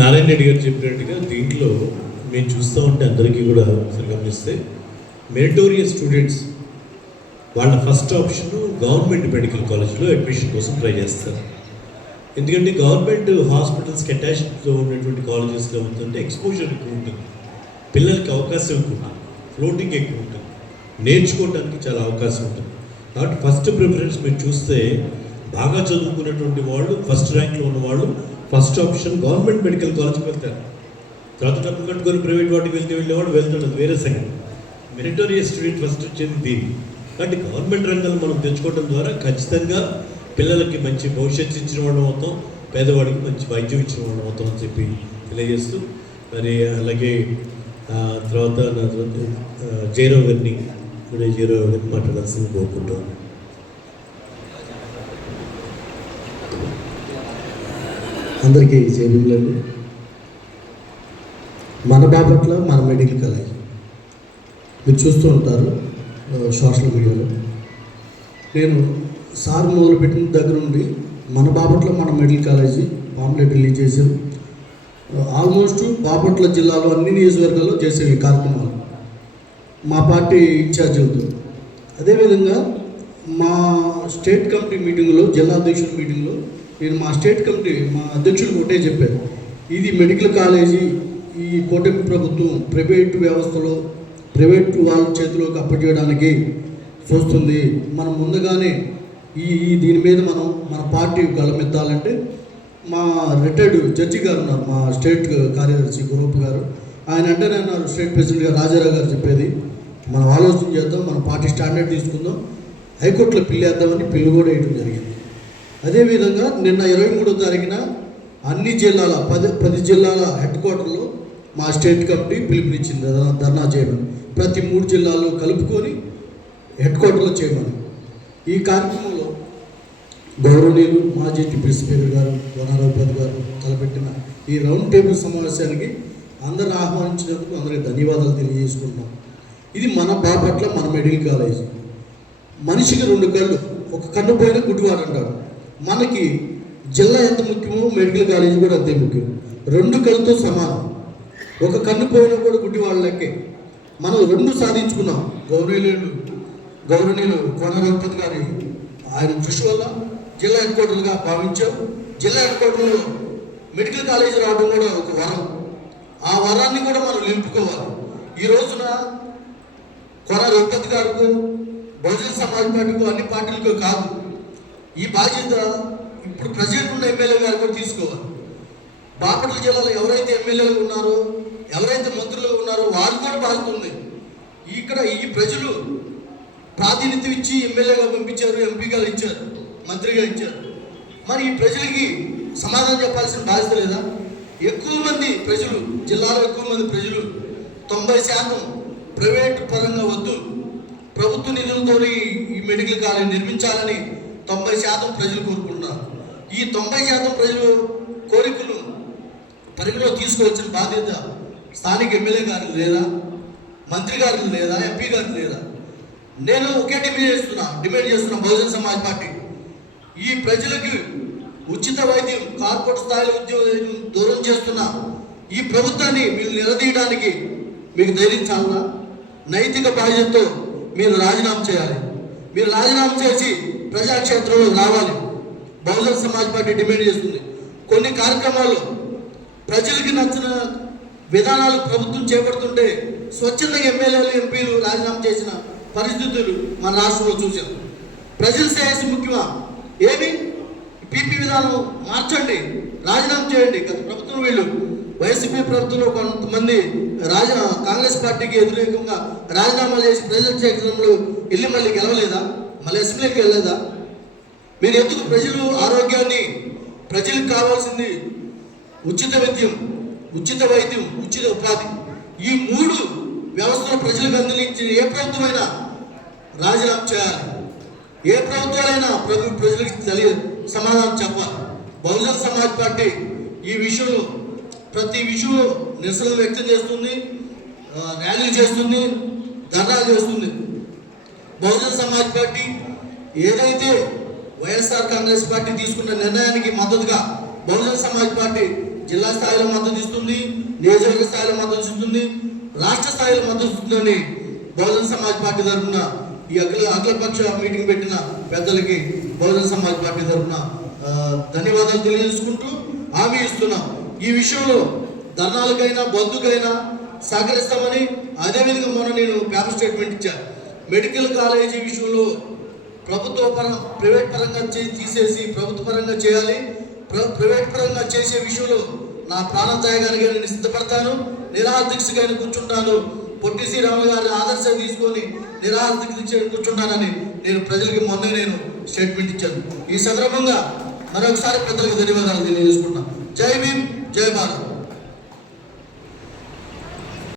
నారాయణ రెడ్డి గారు చెప్పినట్టుగా దీంట్లో మేము చూస్తూ ఉంటే అందరికీ కూడా ఒకసారి గమనిస్తే మెరిటోరియస్ స్టూడెంట్స్ వాళ్ళ ఫస్ట్ ఆప్షన్ గవర్నమెంట్ మెడికల్ కాలేజ్లో అడ్మిషన్ కోసం ట్రై చేస్తారు. ఎందుకంటే గవర్నమెంట్ హాస్పిటల్స్కి అటాచ్డ్తో ఉన్నటువంటి కాలేజెస్లో ఉంటుంటే ఎక్స్పోజర్ ఎక్కువ ఉంటుంది, పిల్లలకి అవకాశం ఎక్కువ ఉంటుంది, ఫ్లోటింగ్ ఎక్కువ ఉంటుంది, నేర్చుకోవడానికి చాలా అవకాశం ఉంటుంది. కాబట్టి ఫస్ట్ ప్రిఫరెన్స్ మీరు చూస్తే బాగా చదువుకున్నటువంటి వాళ్ళు, ఫస్ట్ ర్యాంక్లో ఉన్న వాళ్ళు ఫస్ట్ ఆప్షన్ గవర్నమెంట్ మెడికల్ కాలేజ్కి వెళ్తారు. తర్వాత డబ్బు కట్టుకొని ప్రైవేట్ వాటికి వెళ్ళేవాడు వెళ్తాడు, వేరే సంగతి. మెరిటోరియస్ స్టూడెంట్ ఫస్ట్ వచ్చేది దీన్ని. కాబట్టి గవర్నమెంట్ రంగాలు మనం తెచ్చుకోవడం ద్వారా ఖచ్చితంగా పిల్లలకి మంచి భవిష్యత్తు ఇచ్చిన వాళ్ళం అవుతాం, పేదవాడికి మంచి వైద్యం ఇచ్చిన వాళ్ళం అవుతాం అని చెప్పి తెలియజేస్తూ, మరి అలాగే తర్వాత జయరావు గారిని కూడా జయరావు గారిని మాట్లాడాల్సింది కోరుకుంటాను. అందరికీ జయభీములండి. మన బాపట్ల మన మెడికల్ కాలేజ్ మీరు చూస్తూ ఉంటారు సోషల్ మీడియాలో. నేను సార్ మొదలుపెట్టిన దగ్గర నుండి మన బాపట్ల మన మెడికల్ కాలేజీ పాంప్లెట్ రిలీజ్ చేసాం. ఆల్మోస్ట్ బాపట్ల జిల్లాలో అన్ని నియోజకవర్గాల్లో చేసే కార్యక్రమాలు మా పార్టీ ఇన్ఛార్జీలతో. అదేవిధంగా మా స్టేట్ కమిటీ మీటింగ్లో, జిల్లా అధ్యక్షుల మీటింగ్లో నేను మా స్టేట్ కమిటీ మా అధ్యక్షులకు ఒకటే చెప్పాను, ఇది మెడికల్ కాలేజీ ఈ కూటమి ప్రభుత్వం ప్రైవేటు వ్యవస్థలో ప్రైవేటు వాళ్ళ చేతిలోకి అప్పచేయడానికి చూస్తుంది. మనం ముందుగానే దీని మీద మన పార్టీ గళమెత్తాలంటే మా రిటైర్డ్ జడ్జి గారు ఉన్నారు, మా స్టేట్ కార్యదర్శి గురూప్ గారు, ఆయన అంటేనే అన్నారు, స్టేట్ ప్రెసిడెంట్గా రాజారావు గారు చెప్పేది, మనం ఆలోచన చేద్దాం, మన పార్టీ స్టాండర్డ్ తీసుకుందాం, హైకోర్టులో పిల్లేద్దామని పిల్లు కూడా వేయడం జరిగింది. అదేవిధంగా నిన్న 23వ తారీఖున అన్ని జిల్లాల 10 జిల్లాల హెడ్ క్వార్టర్లో మా స్టేట్ కమిటీ పిలుపునిచ్చింది ధర్నా చేయమని, ప్రతి 3 జిల్లాల్లో కలుపుకొని హెడ్ క్వార్టర్లో చేయమని. ఈ కార్యక్రమంలో గౌరవనీయులు మాజీ డిప్యూటీ స్పీకర్ గారు వనారావుపతి గారు తలపెట్టిన ఈ రౌండ్ టేబుల్ సమావేశానికి అందరిని ఆహ్వానించినందుకు అందరికీ ధన్యవాదాలు తెలియజేసుకుంటున్నాం. ఇది మన బాపట్ల మన మెడికల్ కాలేజీ. మనిషికి 2 కళ్ళు, ఒక కన్ను పోయిన గుడ్డివాడు అంటాడు. మనకి జిల్లా ఎంత ముఖ్యమో మెడికల్ కాలేజీ కూడా అంతే ముఖ్యం. 2 కళ్ళతో సమానం. ఒక కన్ను పోయినా కూడా గుడ్డి వాళ్ళకే. మనం 2 సాధించుకున్నాం. గౌరవనీయులు కోనరావుపతి గారి ఆయన కృషి వల్ల జిల్లా హెడ్ క్వార్టర్గా భావించాం. జిల్లా హెడ్ క్వార్టర్లో మెడికల్ కాలేజీ రావడం కూడా ఒక వరం. ఆ వరాన్ని కూడా మనం నిలుపుకోవాలి. ఈ రోజున కోనరావుపతి గారికి, బహుజన సమాజ్ పార్టీకు, అన్ని పార్టీలకు కాదు, ఈ బాధ్యత ఇప్పుడు ప్రెసిడెంట్ ఉన్న ఎమ్మెల్యే గారు కూడా తీసుకోవాలి. బాపట్ల జిల్లాలో ఎవరైతే ఎమ్మెల్యేలు ఉన్నారో, ఎవరైతే మంత్రులు ఉన్నారో వారు కూడా బాధ్యత ఉంది. ఇక్కడ ఈ ప్రజలు ప్రాతినిధ్యం ఇచ్చి ఎమ్మెల్యేగా పంపించారు, ఎంపీగా ఇచ్చారు, మంత్రిగా ఇచ్చారు. మరి ఈ ప్రజలకి సమాధానం చెప్పాల్సిన బాధ్యత లేదా? ఎక్కువ మంది ప్రజలు, జిల్లాలో ఎక్కువ మంది ప్రజలు 90% ప్రైవేటు పరంగా వద్దు, ప్రభుత్వ నిధులతో ఈ మెడికల్ కాలేజ్ నిర్మించాలని 90% ప్రజలు కోరుకుంటున్నారు. ఈ 90% ప్రజలు కోరికలు పరిగణలో తీసుకోవాల్సిన బాధ్యత స్థానిక ఎమ్మెల్యే గారికి లేదా, మంత్రి గారికి లేదా, ఎంపీ గారికి లేదా? నేను ఒకే డిమాండ్ చేస్తున్నా బహుజన సమాజ్ పార్టీ, ఈ ప్రజలకి ఉచిత వైద్యం, కార్పొరేట్ స్థాయిలో ఉద్యోగం దూరం చేస్తున్న ఈ ప్రభుత్వాన్ని మీరు నిలదీయడానికి మీకు ధైర్యం చాలదా? నైతిక బాధ్యతతో మీరు రాజీనామా చేయాలి. మీరు రాజీనామా చేసి ప్రజాక్షేత్రంలో రావాలి. బహుజన సమాజ్ పార్టీ డిమాండ్ చేస్తుంది. కొన్ని కార్యక్రమాలు ప్రజలకి నచ్చిన విధానాలు ప్రభుత్వం చేపడుతుంటే స్వచ్ఛందంగా ఎమ్మెల్యేలు, ఎంపీలు రాజీనామా చేసిన పరిస్థితులు మన రాష్ట్రంలో చూసాం. ప్రజల శ్రేయస్సు ముఖ్యమా? ఏమి పీపీ విధానం మార్చండి, రాజీనామా చేయండి. గత ప్రభుత్వం వీళ్ళు వైసీపీ ప్రభుత్వంలో కొంతమంది కాంగ్రెస్ పార్టీకి వ్యతిరేకంగా రాజీనామా చేసి ప్రజల క్షేత్రంలో వెళ్ళి మళ్ళీ గెలవలేదా? మళ్ళీ అసెంబ్లీకి వెళ్ళలేదా? మీరు ఎందుకు ప్రజలు ఆరోగ్యాన్ని, ప్రజలకు కావాల్సింది ఉచిత విద్యం, ఉచిత వైద్యం, ఉచిత ఉపాధి, ఈ 3 వ్యవస్థలు ప్రజలకు అందించిన ఏ ప్రభుత్వమైనా రాజీనామా చేయాలి. ఏ ప్రభుత్వాలైనా ప్రజలకు సమాధానం చెప్పాలి. బహుజన సమాజ్ పార్టీ ఈ విషయంలో ప్రతి విషయంలో నిరసన వ్యక్తం చేస్తుంది, ర్యాలీలు చేస్తుంది, ధర్నాలు చేస్తుంది. బహుజన సమాజ్ పార్టీ ఏదైతే వైఎస్ఆర్ కాంగ్రెస్ పార్టీ తీసుకున్న నిర్ణయానికి మద్దతుగా బహుజన సమాజ్ పార్టీ జిల్లా స్థాయిలో మద్దతు ఇస్తుంది, నియోజకవర్గ స్థాయిలో మద్దతు ఇస్తుంది, రాష్ట్ర స్థాయిలో మద్దతు ఇస్తుందని బహుజన సమాజ్ పార్టీ తరఫున ఈ అఖిలపక్ష మీటింగ్ పెట్టిన పెద్దలకి బహుజన సమాజ్ పార్టీ తరఫున ధన్యవాదాలు తెలియజేసుకుంటూ హామీ ఇస్తున్నాం. ఈ విషయంలో ధర్నాలకైనా బంధుకైనా సహకరిస్తామని. అదేవిధంగా మొన్న నేను పేపర్ స్టేట్మెంట్ ఇచ్చాను. మెడికల్ కాలేజీ విషయంలో ప్రైవేట్ పరంగా తీసేసి ప్రభుత్వ పరంగా చేయాలి. ప్రైవేట్ పరంగా చేసే విషయంలో నా ప్రాణం త్యాగానికి నేను సిద్ధపడతాను. నిరాహార దీక్షగా కూర్చుంటాను. పొట్టి శ్రీరాములు గారి ఆదర్శం తీసుకొని నిరాహార దీక్ష కూర్చుంటానని నేను ప్రజలకి మొన్నే నేను స్టేట్మెంట్ ఇచ్చాను. ఈ సందర్భంగా మరొకసారి పెద్దలకు ధన్యవాదాలు తెలియజేసుకుంటున్నాను. జై భీమ్, జై భారత్.